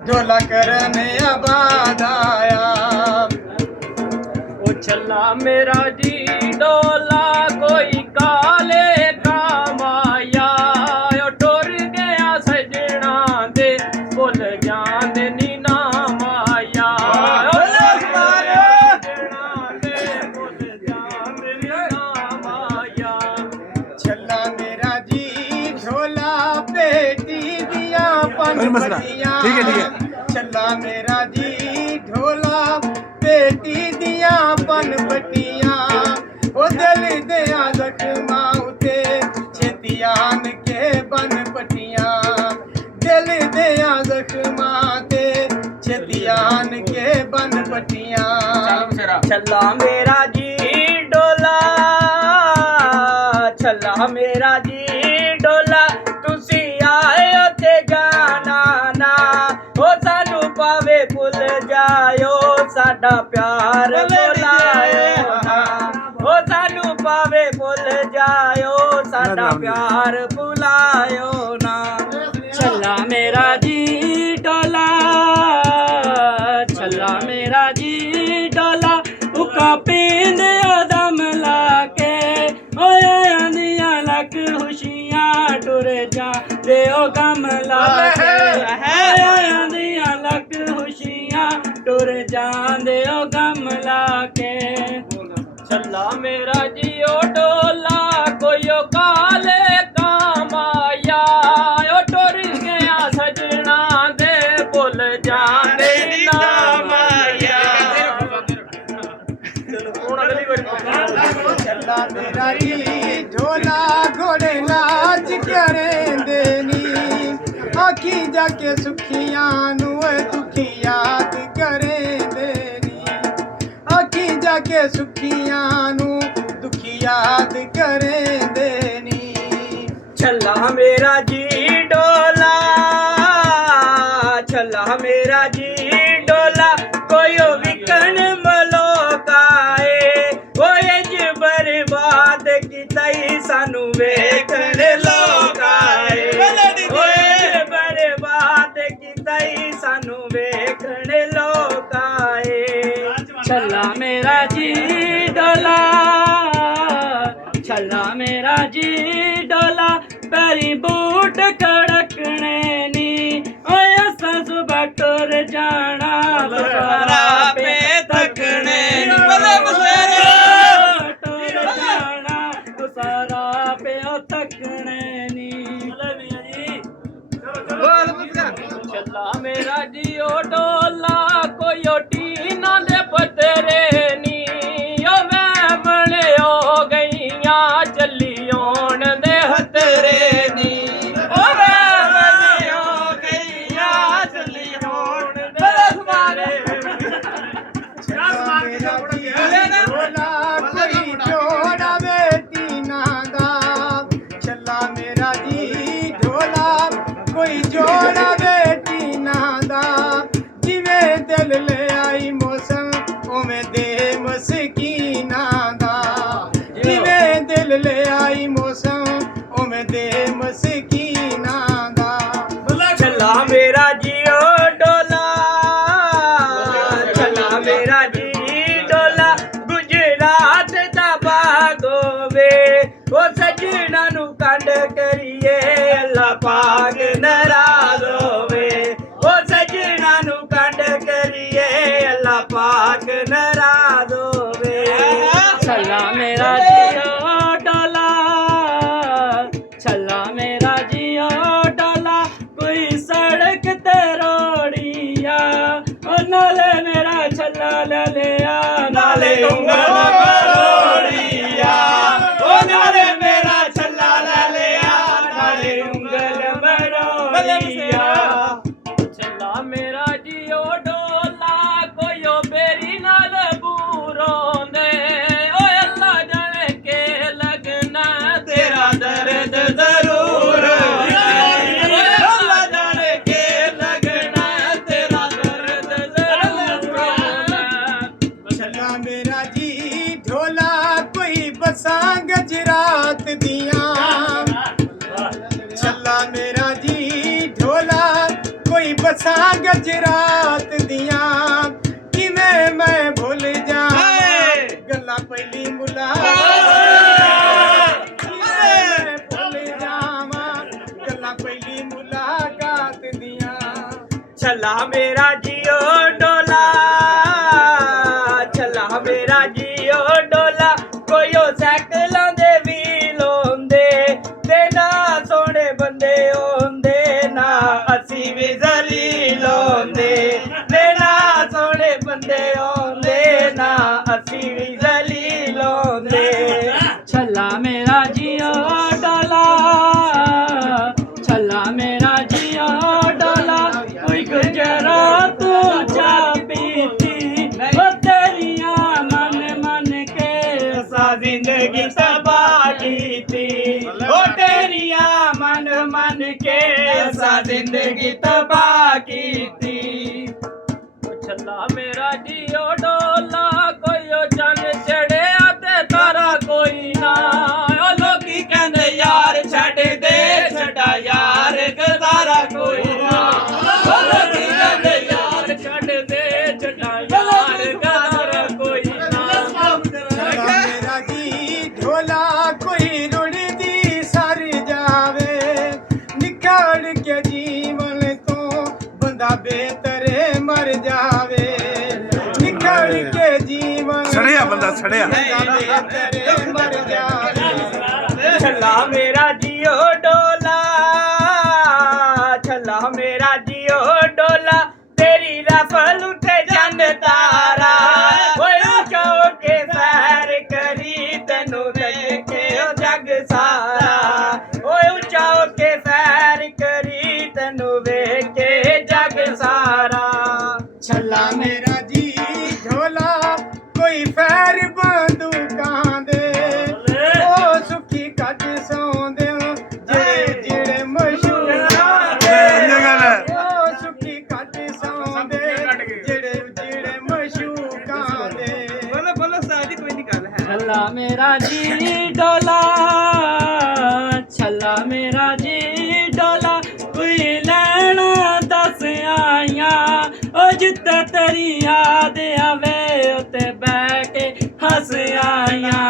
ढोला करने आबाद आया। ओ छल्ला मेरा जी डोला कोई काले का माया ओ टुर गया सजना दे भुल जांदे नी ना माया ओ सजना दे भुल जांदे नी ना माया। छल्ला मेरा जी ढोला बेटी दिया पनपतियां। ठीक है। छल्ला मेरा जी ढोला बेटी दिया पनपतियां। ओ दिल दिया जख्मां उते छेतियान के बन पटियां। दिल दिया जख्मां ते छेतियान के बन पटियां। छल्ला मेरा जी डोला छल्ला मेरा जी डोला तुसी आए ते जाना ना ओ सानू पावे भुल जायो साडा प्यार भुलायो ना ओ सानू पावे भुल जायो साडा प्यार भुलायो ना। छल्ला मेरा जी डोला छल्ला मेरा जी डोला उका पींद दम लाके ओए आंदियां लक खुशियां टुर जा दे ओ गम लाके आंदियां लक खुशियां टुर जांदे ओ गम लाके। छल्ला मेरा जी ओ डोला कोई ओ काले का माया ओ टुर गया सजना दे भुल जांदे ना माया। छल्ला मेरा जी ढोला घोड़े नाच करें देनी। आखी जाके सुखियां नू दुखी याद करें देनी। आखी जाके सुखियां नू दुखी याद करें देनी। छल्ला मेरा जी डोला छल्ला मेरा जी डोला कोई विकन मलोकाए कोई बर्बाद की सानू वेखण लोग आए ओए बर्बाद की सानू वेखण लोग आए। छल्ला मेरा जी डोला छल्ला मेरा जी डोला पैरी बूट कड़कने नी ओए असां सुबह टुर जाना बसारा पे तकने नी टुर जाना बसारा पे तकने नी। छल्ला मेरा जी ओ डोला कोई ओ टीना दे पतरे नी ओ मैं बने हो गईयां चली ओण दे हतरे नी ओ मैं बने हो गईयां चली ओण दे हतरे। छल्ला मेरा जी ढोला कोई जोड़ा बेटी ना दा। छल्ला मेरा जी ढोला कोई जोड़ा बेटी ना दा। जिवें दिल ले आई मौसम उवें दे मस्कीना दा। जिवें दिल ले आई मौसम उवें दे मस्कीना दा। छल्ला मेरा जी ओ डोला छल्ला मेरा जी डोला गुजरात दा बागोवे ओ सजना नू कंड करिए अल्लाह पाक नाराज होवे ओ सजना नू कंड करिए अल्लाह पाक नाराज होवे। छल्ला मेरा जी ओ डोला छल्ला मेरा जी ओ डोला कोई सड़क ते रोड़िया ओ नाले मेरा छल्ला ले लिया नाले उंगल मरोड़िया ओ नाले मेरा छल्ला ले लिया नाले उंगल मरोड़िया। छल्ला मेरा जी ओ डोला कोई ओ बेरी नाल बूरों दे ओ अल्लाह जाने के लगना तेरा दर्द जरूर अल्लाह जाने के लगना तेरा दर्द जरूर। छल्ला मेरा जी ਰਾਤਾਂ ਗਜਰਾਤ ਦੀਆਂ ਕਿਵੇਂ ਮੈਂ ਭੁੱਲ ਜਾਵਾਂ ਗੱਲਾਂ ਪਹਿਲੀ ਮੁਲਾਕਾਤ ਕਿਵੇਂ ਮੈਂ ਭੁੱਲ ਜਾਵਾਂ ਗੱਲਾਂ ਪਹਿਲੀ ਮੁਲਾਕਾਤ ਦੀਆਂ ਛੱਲਾ ਮੇਰਾ ਜੀਓ ਡੋਲਾ ਛੱਲਾ ਮੇਰਾ ਜੀਓ ਡੋਲਾ ਕੋਈ ਉਹ ਸਾਈਕਲਾਂ ਦੇ ਵੀਲ ਹੁੰਦੇ ਤੇ ਨਾ ਸੋਹਣੇ ਬੰਦੇ ਹੁੰਦੇ ਨਾ ਅਸੀਂ ਵੀ ਜ਼ਲੀਲ ਹੁੰਦੇ ਤੇ ਨਾ ਸੋਹਣੇ ਬੰਦੇ ਹੁੰਦੇ ਨਾ ਅਸੀਂ ਵੀ ਜ਼ਲੀਲ ਹੁੰਦੇ ਛੱਲਾ ਮੇਰਾ ਜੀਓ ਡੋਲਾ ਛੱਲਾ ਮੇਰਾ ਜੀਓ ਡੋਲਾ ਕੋਈ ਗੁਜਰਾ ਤੂੰ ਚਾ ਪੀਤੀ ਉਹ ਤੇਰੀਆਂ ਮਨ ਕੇ ਸਾ ਜ਼ਿੰਦਗੀ ਤਬਾਹ ਕੀਤੀ ਉਹ ਤੇਰੀਆਂ ਮਨ ਕੇ ਸਾ ਜ਼ਿੰਦਗੀ ਤਬਾਹ ਕੀਤੀ ਛੱਲਾ ਮੇਰਾ ਜੀਓ ਡੋਲਾ ਕੋਈ ਉਹ ਚੰਨ ਚੜਿਆ ਤੇ ਤਾਰਾ ਕੋਈ ਨਾ ਉਹ ਲੋਕੀ ਕਹਿੰਦੇ ਯਾਰ ਛੱਡ ਦੇ ਛੱਡਾ ਯਾਰ ਗਜ਼ਾਰਾ ਕੋਈ ਨਾ ਉਹ ਲੋਕੀ ਕਹਿੰਦੇ ਯਾਰ ਛੱਡ ਦੇ ਛੱਡਾ ਯਾਰ ਗਜ਼ਾਰਾ ਕੋਈ ਨਾ ਮੇਰਾ ਜੀ ਢੋਲਾ ਕੋਈ ਰੁੜਦੀ ਸਰ ਜਾਵੇ ਨਿਕਲ ਕੇ ਜੀਵਨ ਤੋਂ ਬੰਦਾ ਬੇਤਰੇ ਮਰ ਜਾਵੇ ਨਿਕਲ ਕੇ ਜੀਵਨ ਸੜਿਆ ਬੰਦਾ ਸੜਿਆ ਬੇਤਰੇ ਮਰ ਜਾਵੇ ਛੱਲਾ ਮੇਰਾ ਜੀਓ ਡੋਲਾ ਛੱਲਾ ਮੇਰਾ ਜੀਓ ਡੋਲਾ ਤੇਰੀ ਰਫਲ ਉਠੇ ਜਨ ਤਾਰਾ ਓਏ ਉੱਚਾ ਹੋ ਕੇ ਸੈਰ ਕਰੀ ਤੈਨੂੰ ਦੇਖ ਕੇ ਉਹ ਜਗ ਸਾਰਾ ਓਏ ਉੱਚਾ ਹੋ ਕੇ ਸੈਰ ਕਰੀ ਤੈਨੂੰ ਵੇਖ ਕੇ ਜਗ ਸਾਰਾ ਛੱਲਾ ਮੇਰਾ ਜੀ ਢੋਲਾ ਕੋਈ ਫੈਰ ਬੰਦੂਕਾਂ ਦੇ ਉਹ ਸੁੱਖੀ ਕੱਟ ਸੌਂਦੇ ਜਿਹੜੇ ਮਸ਼ਹੂਰ ਉਹ ਸੁੱਖੀ ਕੱਟ ਸੌਂਦੇ ਜਿਹੜੇ ਮਸ਼ਹੂਰਾਂ ਦੇ ਬੋਲੋ ਸਾਡੀ ਕੋਈ ਨਹੀਂ ਗੱਲ ਹੈ ਛੱਲਾ ਮੇਰਾ ਜੀ ਡੋਲਾ ਛੱਲਾ ਮੇਰਾ ਜੀ ਡੋਲਾ ਕੋਈ ਲੈਣਾ ਦੱਸ ਆਈਆਂ ਉਹ ਜਿੱਤੇ ਤੇਰੀ ਯਾਦ ਆਵੇ ਉੱਤੇ ਬਹਿ ਕੇ ਹੱਸ ਆਈਆਂ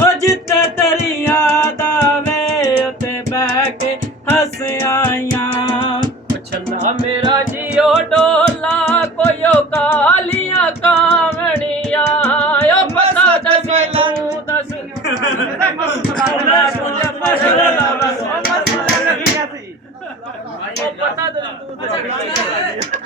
ਉਹ ਜਿੱਤੇ ਤੇਰੀ ਯਾਦ ਆਵੇ ਉੱਤੇ ਬਹਿ ਕੇ ਹੱਸ ਆਈਆਂ ਛੱਲਾ ਮੇਰਾ ਜੀਓ ਡੋਲਾ ਕੋਈ ਉਹ ਕਾਲੀਆਂ ਕਾਵਣੀਆਂ ਓ ਪਤਾ ਦੱਸ ਮੈਨੂੰ ਦੱਸ ਉਹ ਪਤਾ ਦੱਸ ਤੂੰ